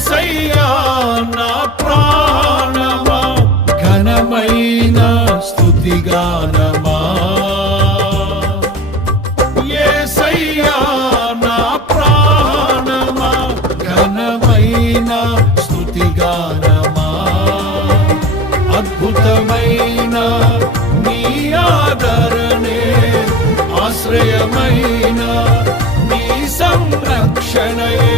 యేసయ్యా నా ప్రాణమా ఘనమైన స్తుతిగానమా యేసయ్యా నా ప్రాణమా ఘనమైన స్తుతిగానమా అద్భుతమైన నీ ఆదరణే ఆశ్రయమైన నీ సంరక్షణయే